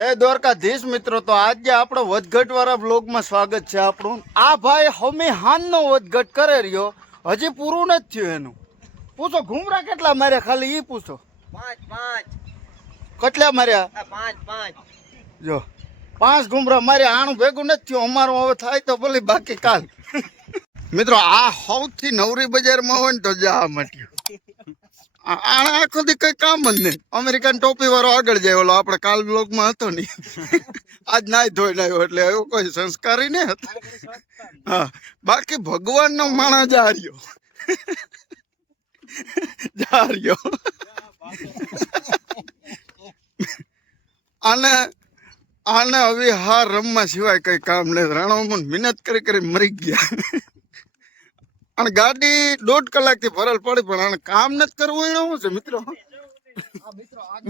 દ્વારકાધીશ મિત્રો, તો આજે આપણો વધઘટ વાળા બ્લોગમાં સ્વાગત છે આપણું. આ ભાઈ હમે હાનનો વધઘટ કરે રહ્યો, હજી પૂરું નથી થયું એનું. પૂછો ઘુમરા કેટલા માર્યા, ખાલી ઈ પૂછો. 5 કેટલા માર્યા? 5 જો 5 ઘુમરા માર્યા. આણું ભેગું નથી થયું અમારું. હવે થાય તો ભલે, બાકી કાલ. મિત્રો આ સૌથી નવરી બજારમાં હોય ને તો જા મટ્યું. આણે આખો દી કઈ કામ જ નહીં. અમેરિકન ટોપી વાળો આગળ જાય, ઓલો આપણે કાલ બ્લોગમાં હતો ને, આજ નાય ધોઈ નાખ્યો, એટલે એવો કોઈ સંસ્કારી નહીં હતો. હા, બાકી ભગવાન નો માણા જા રહ્યો. આને આને હવે હાર રમવા સિવાય કઈ કામ નહીં. રાણામન મહેનત કરી કરી મરી ગયા. અને ગાડી 1.5 કલાકથી ભરેલ પડી, પણ આને કામ નથી કરવું. એને શું છે મિત્રો?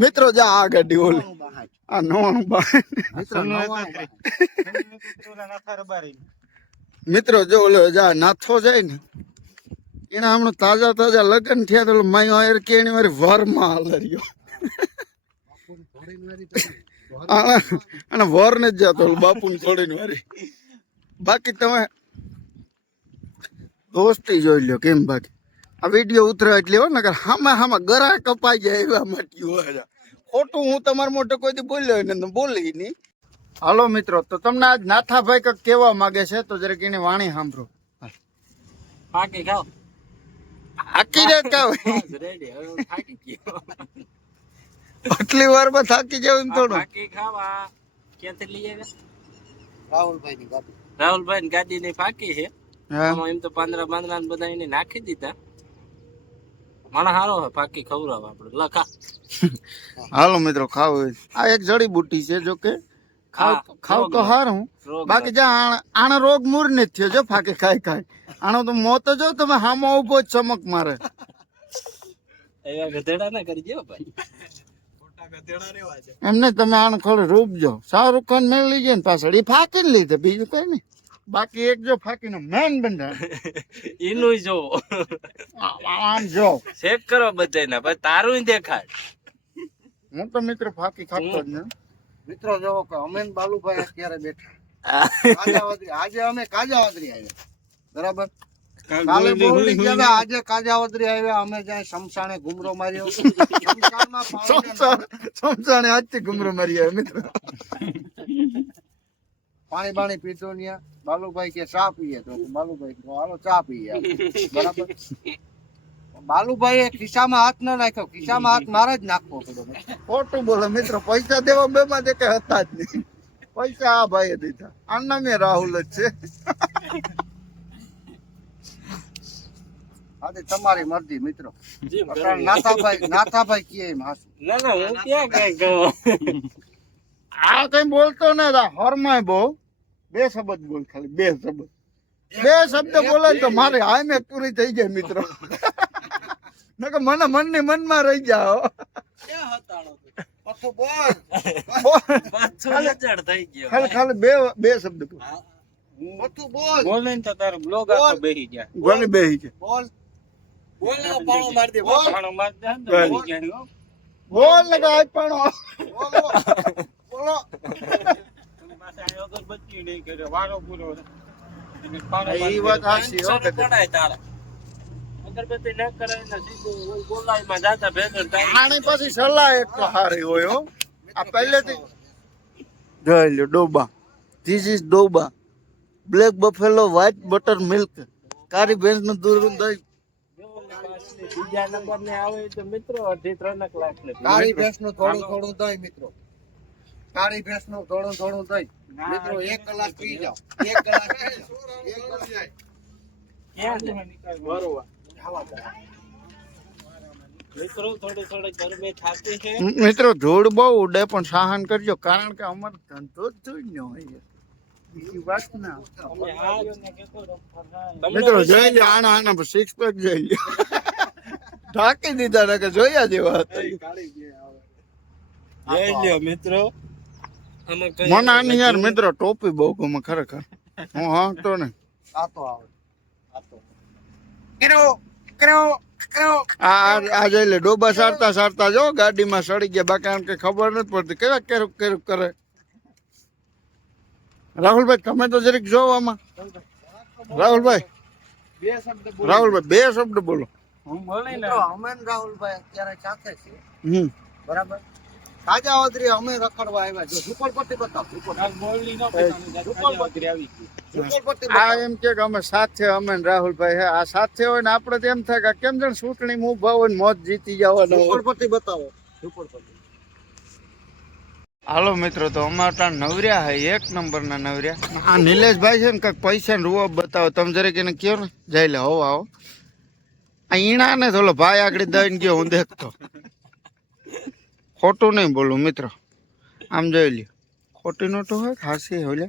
મિત્રો જા આ ગાડી ઓલી આ નવાનું મિત્રો જો ઓલો જા નાથો જાય ને, એના હમણાં તાજા લગ્ન થયા તો માયો આયર કે એની મારી વરમાં હાલ રહ્યો. અને વર ને જ જતો બાપુ ને છોડીને વારી. બાકી તમે દોસ્તી જોઈ લ્યો કેમ. બાકી આ વિડીયો ઉતરે એટલે હો ને, હામાં ગરા કપાઈ જાય એવા માટ્યું. ખોટું હું તમારા મોટો કોઈ બોલ્યો ને બોલી નહીં. હાલો મિત્રો, તો તમને આજ નાથાભાઈ કઈક કહેવા માંગે છે, તો જરા એને વાણી સાંભળો. પાકી ખાઓ, આખી રાત ખાવ આટલી વાર માં થાકી જાવ એમ થોડું. પાકી ખાવા ક્યાંથી લઈ આવ્યા? રાહુલભાઈ ની ગાડી ની પાકી છે. એમ તો પાંદરા બધા એને નાખી દીધા. માણા હારો હે, પાકી ખવડાવ આપડે લખા. હાલો મિત્રો ખાવ. આ એક જડીબુટી છે, જો કે ખાવ તો હારું. બાકી જ્યાં આને રોગ મૂર નથી થયો જો ફાકે ખાય. આનો તો મોત જો તમે હામો ઉભો જ ચમક મારે. એવા ગધેડા ના કરી જેવો ભાઈ. એમને તમે આને ખોડે રૂપજો. શાહરુખ ખાન મેળવી જાય ને પાછળ એ ફાકી ને લીધે, બીજું કઈ નહીં. બાકી એક જો ફાકી નો મેન બંધા એનું જો આમ જો ચેક કરો બધાના, પછી તારું દેખાય. હું તો મિત્રો ફાકી ખાતો જ ને. મિત્રો જોવો કે અમે બાલુભાઈ અત્યારે બેઠા. આજે અમે કાજાવદરી આવ્યા, બરાબર. કાલે બોલી ગયા, આજે કાજાવદરી આવ્યા. અમે જાય શમશાને ઘુમરો માર્યો. શમશાને આજથી ઘુમરો માર્યો મિત્રો. પાણી બાણી પીતો ન્યા. બાલુભાઈ કે ચા પીએ, તો બાલુભાઈ હાલો ચા પીએ, બરાબર. બાલુભાઈ ખિસ્સામાં હાથ ન નાખ્યો, ખિસ્સામાં હાથ મારે જ નાખવો પડ્યો. ખોટું બોલે મિત્રો, પૈસા દેવા બે માં કઈ હતા જ નહીં. પૈસા આ ભાઈએ દીધા. આના મેં રાહુલ જ છે. આજે તમારી મરજી મિત્રો. નાથાભાઈ કે એમ હાસુ. ના હું ક્યાં કઈ કહું. આ કઈ બોલતો ને હરમાય બહુ. 2 શબ્દ બોલ, ખાલી 2 શબ્દ. 2 શબ્દ બોલે તો મારે હામે પૂરી થઈ જાય મિત્રો. નકર મને મનની મનમાં રહી જાઓ. ખાલી 2 શબ્દ બોલ. બોલે ને તો તારો બ્લોગ આખો બેહી જાય. બોલે બેહી છે. બોલ પાણો મારી દે. બોલ પાણો માર દે ને તો બેહી જાય હો. બોલ ને ગાય પણ બોલો. તમે પાસે આ અગરબત્તી નહીં કરે, વારો પૂરો. એ વાત હાચી હો કે પડાય તારા. અગરબત્તી ન કરે ને સીધું બોલાઈમાં જાતા ભેગર થાય. આની પછી સલાહ એક તો હારી હોય હો. આ પહેલેથી જોઈ લ્યો ડોબા. ધીસ ઇઝ ડોબા, black buffalo, white buttermilk, કારી ભેંસ નું દૂધ દહીં. બીજા નંબર ને આવે તો મિત્રો 2.5-3 લાખ ને કાળી ભેંસ નું થોડું દહીં મિત્રો. કાળી ભેંસ નું થોડું દહીં મિત્રો. 1 કલાક પી જાઓ. 1 કલાક ક્યાં બરોબર. મિત્રો થોડી ગરમી થાતી છે મિત્રો. ધૂળ બહુ ઉડે પણ સહન કરજો, કારણ કે અમારો ધંધો જ જોઈ ન હોય. બીજી વાત ના મિત્રો. જોઈ લો આના 6 પેક જોઈ લો. ઢાંકી દીધા ને કે જોયા જેવા હતા. મિત્રો. મને આની યાર મિત્રો ટોપી બહુ ગમે ખરેખર. હું હાંકતો ને આતો આવે. આતો કેરો આ જોઈ લે ડોબા સારતા સારતા જો ગાડીમાં સડી ગયા બાકી આમ કઈ ખબર નથી પડતી કેવા કેરુક કેરુક કરે. રાહુલભાઈ તમે તો જરીક જોવો આમાં. રાહુલભાઈ બે શબ્દ બોલો. હું બોલે ને અમે ને રાહુલભાઈ અત્યારે સાથે છીએ બરાબર. કાજા વાદરી અમે રખડવા આવ્યા. જો ઝુંપડપટ્ટી બતાવો. આ એમ કે અમે સાથે અમે ને રાહુલભાઈ હે આ સાથે હોય ને આપણે તો એમ થાય કે કેમ જણ ચૂંટણી ઉભા હોય ને મોત જીતી જવાનો. ઝુંપડપટ્ટી બતાવો. ઝુંપડપટ્ટી. હાલો મિત્રો તો અમારા નવર્યા હે એક નંબરના નવર્યા. આ નિલેશભાઈ છે ને કઈક પૈસા ને રૂવા બતાવો તમે જરીક એને કયો ને જઈ લે હોવ આવો. આ ઈણા ને થોડો ભાઈ આગળ દઈને ગયો હું દેખતો. ખોટું નહીં બોલું મિત્રો આમ જોઈ લ્યો ખોટી નોટો હોય હાસી હોય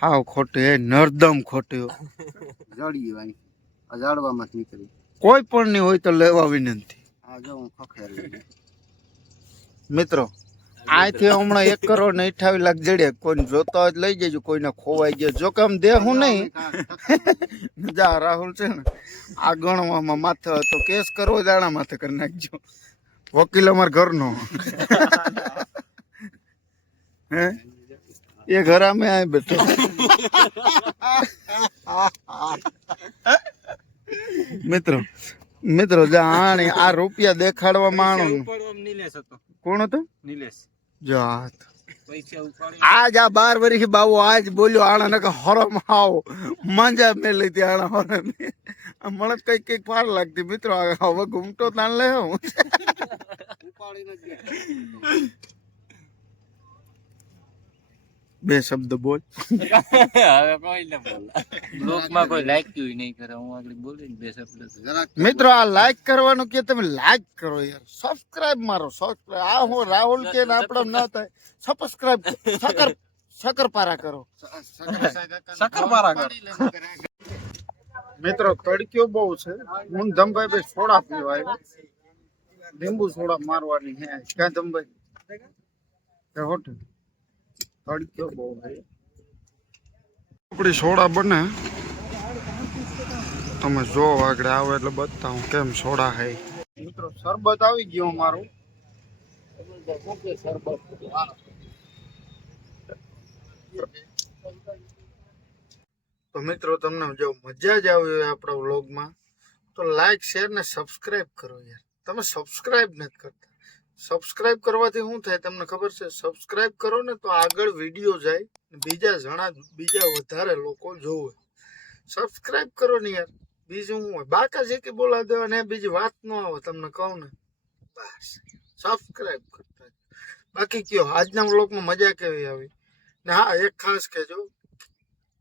હાવ ખોટી હે નરદમ ખોટી હોય. જડી ભાઈ અજાડવામાં નીકળી કોઈ પણ ની હોય તો લેવા વિનંતી. આ જો હું ખખેરી મિત્રો આથી હમણાં 1 કરોડ ને 28 લાખ જડે કોઈ જોતા હોય લઈ જજો કોઈને ખોવાઈ ગયો જો કે આમ દેહું નહીં. જા રાહુલ છે ને આ ગણવામાં માથે હતો કેસ કરવો દાણા માથે કરી નાખજો. વકીલ અમાર ઘરનો હે એ ઘર અમે આ બેઠો. મિત્રો જા આણી આ રૂપિયા દેખાડવામાં આણો. નિલેશ હતો. કોણ હતો? નિલેશ. જો હાથ પૈસા ઉપાડી આજ આ 12 વર્ષ બાવો આજ બોલ્યો આણા ને હરમ આવો માંજા મેં લીધી આણા હરમ. મને કઈક ફાર લાગતી મિત્રો હવે ઘૂમતો તાણ લે હું. બે શબ્દ બોલ. હવે કોઈ ન બોલે. બ્લોગમાં કોઈ લાઈક ક્યું નહીં કરે હું આગળ બોલીને બે શબ્દ. મિત્રો આ લાઈક કરવાનું કે તમે લાઈક કરો યાર સબસ્ક્રાઇબ મારો સબસ્ક્રાઇબ. આ હું રાહુલ કે આપડે ના થાય સબસ્ક્રાઇબ શકરપારા કરો. શકરપારા કરો. મિત્રો તડક્યો બહુ છે હું ધમભાઈ ભાઈ સોડા પીવા આવ્યો. લીંબુ સોડા મારવાની હે ક્યાં ધમભાઈ હોટલ તડક્યો બહુ છે. આપણી સોડા બને તમે જો આગળ આવે એટલે બતાવું કેમ સોડા હે. મિત્રો શરબત આવી ગયો મારું. તો મિત્રો તમને જો મજા જ આવી હોય આપણા વ્લોગમાં તો લાઈક શેર ને સબસ્ક્રાઇબ કરો યાર. તમે સબસ્ક્રાઇબ નથી કરતા. સબસ્ક્રાઇબ કરવાથી શું થાય તમને ખબર છે? સબસ્ક્રાઇબ કરો ને તો આગળ વિડીયો જાય બીજા વધારે લોકો જોવે. સબસ્ક્રાઇબ કરો ને યાર. બીજું શું હોય બાકા જે કે બોલા દેવા ને બીજી વાત ન આવે તમને કહું ને બસ સબસ્ક્રાઇબ કરતા. બાકી કયો આજના વ્લોગમાં મજા કેવી આવી ને હા એક ખાસ કહેજો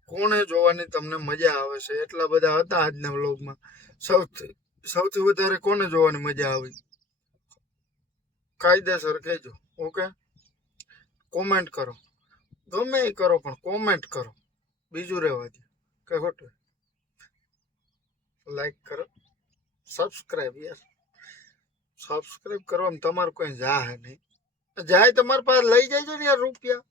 કોને જોવાની તમને મજા આવે છે. એટલા બધા હતા આજના વ્લોગમાં. સૌથી વધારે કોને જોવાની મજા આવી કાયદેસર કહેજો. ઓકે કોમેન્ટ કરો ગમે એ કરો પણ કોમેન્ટ કરો. બીજું રહેવા દે કઈ ખોટું. લાઈક કરો સબસ્ક્રાઇબ યાર. સબસ્ક્રાઇબ કરવામાં તમારું કોઈ જાહે નહીં. જાય તમારી પાસે લઈ જાય ને યાર રૂપિયા.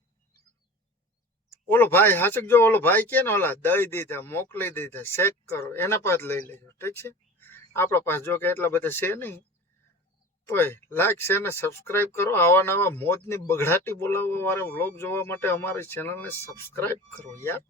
ઓલો ભાઈ હાસક જો ઓલો ભાઈ કે ને ઓલા દઈ દીધા મોકલી દીધા ચેક કરો એના પાસે લઈ લેજો ઠીક છે. આપણા પાસે જો કે એટલા બધા છે નહીં તોય લાઈક શેર ને સબસ્ક્રાઇબ કરો. આવા નવા મોજની બગડાટી બોલાવવા વાળા વ્લોગ જોવા માટે અમારી ચેનલને સબસ્ક્રાઇબ કરો યાર.